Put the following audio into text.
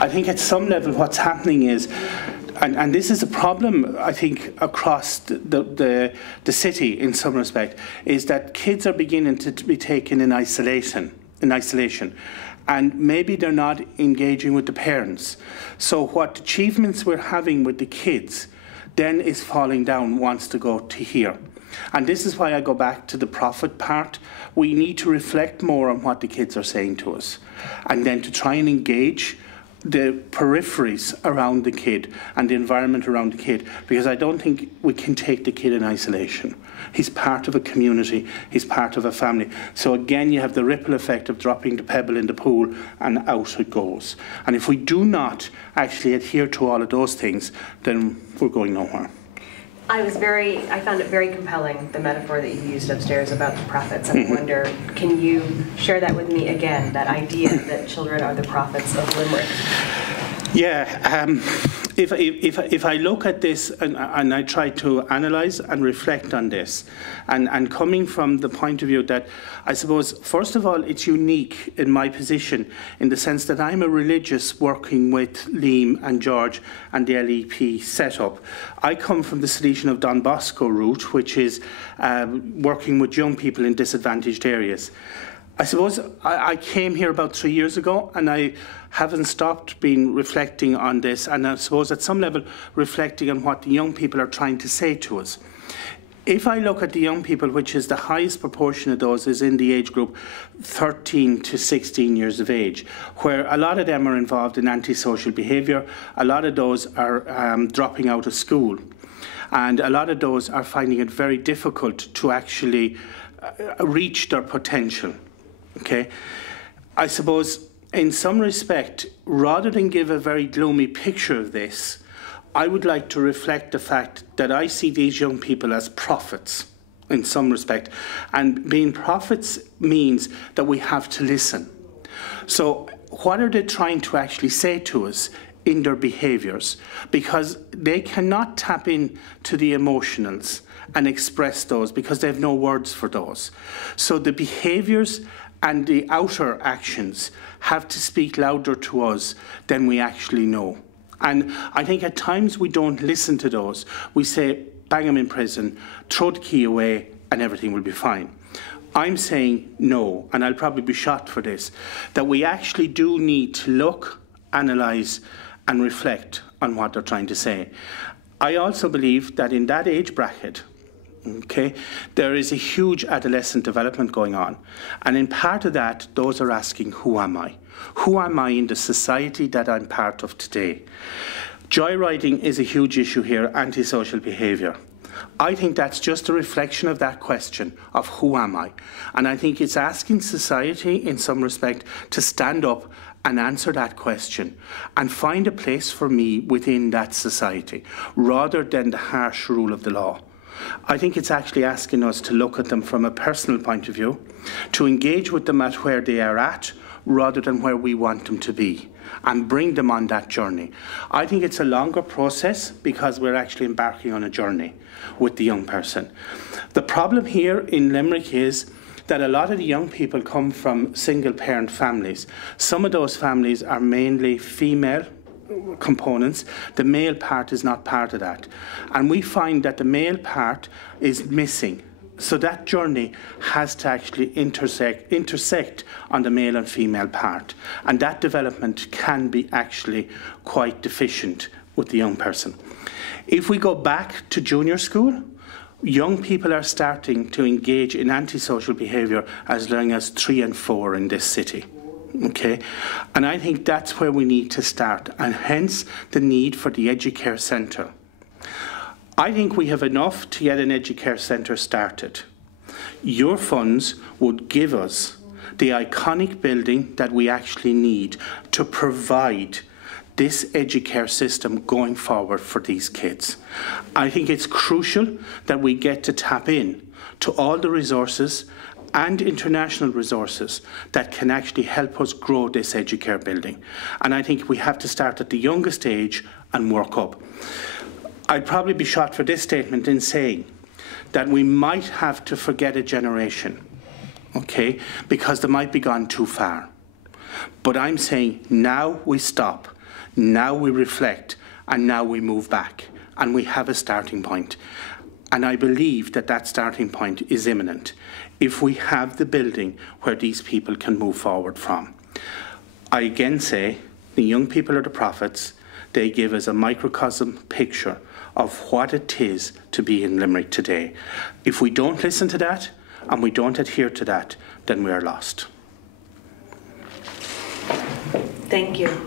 I think at some level what's happening is, and this is a problem, I think, across the city in some respect, is that kids are beginning to be taken in isolation, and maybe they're not engaging with the parents. So what achievements we're having with the kids then is falling down, wants to go to here. And this is why I go back to the profit part. We need to reflect more on what the kids are saying to us, and then to try and engage the peripheries around the kid and the environment around the kid, because I don't think we can take the kid in isolation. He's part of a community, he's part of a family. So again, you have the ripple effect of dropping the pebble in the pool and out it goes. And if we do not actually adhere to all of those things, then we're going nowhere. I found it very compelling, the metaphor that you used upstairs about the prophets. And I wonder, can you share that with me again, that idea that children are the prophets of Limerick? Yeah, if I look at this and I try to analyse and reflect on this, and coming from the point of view that I suppose, first of all, it's unique in my position in the sense that I'm a religious working with Liam and George and the LEP setup. I come from the Salesian of Don Bosco route, which is working with young people in disadvantaged areas. I suppose I came here about 3 years ago, and I haven't stopped being reflecting on this, and I suppose at some level reflecting on what the young people are trying to say to us. If I look at the young people, which is the highest proportion of those is in the age group 13 to 16 years of age, where a lot of them are involved in antisocial behaviour, a lot of those are dropping out of school, and a lot of those are finding it very difficult to actually reach their potential. Okay, I suppose in some respect, rather than give a very gloomy picture of this, I would like to reflect the fact that I see these young people as prophets in some respect, and being prophets means that we have to listen. So what are they trying to actually say to us in their behaviours? Because they cannot tap into the emotionals and express those, because they have no words for those. So the behaviours and the outer actions have to speak louder to us than we actually know. And I think at times we don't listen to those. We say, bang him in prison, throw the key away, and everything will be fine. I'm saying no, and I'll probably be shot for this, that we actually do need to look, analyse, and reflect on what they're trying to say. I also believe that in that age bracket, okay, there is a huge adolescent development going on. And in part of that, those are asking, who am I? Who am I in the society that I'm part of today? Joyriding is a huge issue here, antisocial behaviour. I think that's just a reflection of that question of who am I? And I think it's asking society in some respect to stand up and answer that question and find a place for me within that society, rather than the harsh rule of the law. I think it's actually asking us to look at them from a personal point of view, to engage with them at where they are at, rather than where we want them to be, and bring them on that journey. I think it's a longer process because we're actually embarking on a journey with the young person. The problem here in Limerick is that a lot of the young people come from single-parent families. Some of those families are mainly female components. The male part is not part of that. And we find that the male part is missing. So that journey has to actually intersect on the male and female part. And that development can be actually quite deficient with the young person. If we go back to junior school, young people are starting to engage in antisocial behaviour as young as 3 and 4 in this city. Okay, and I think that's where we need to start, and hence the need for the Educare Centre. I think we have enough to get an Educare Centre started. Your funds would give us the iconic building that we actually need to provide this Educare system going forward for these kids. I think it's crucial that we get to tap in to all the resources and international resources that can actually help us grow this Educare building. And I think we have to start at the youngest age and work up. I'd probably be shot for this statement in saying that we might have to forget a generation, okay, because they might be gone too far. But I'm saying now we stop Now we reflect, and now we move back, and we have a starting point. And I believe that that starting point is imminent if we have the building where these people can move forward from. I again say, the young people are the prophets. They give us a microcosm picture of what it is to be in Limerick today. If we don't listen to that and we don't adhere to that, then we are lost. Thank you.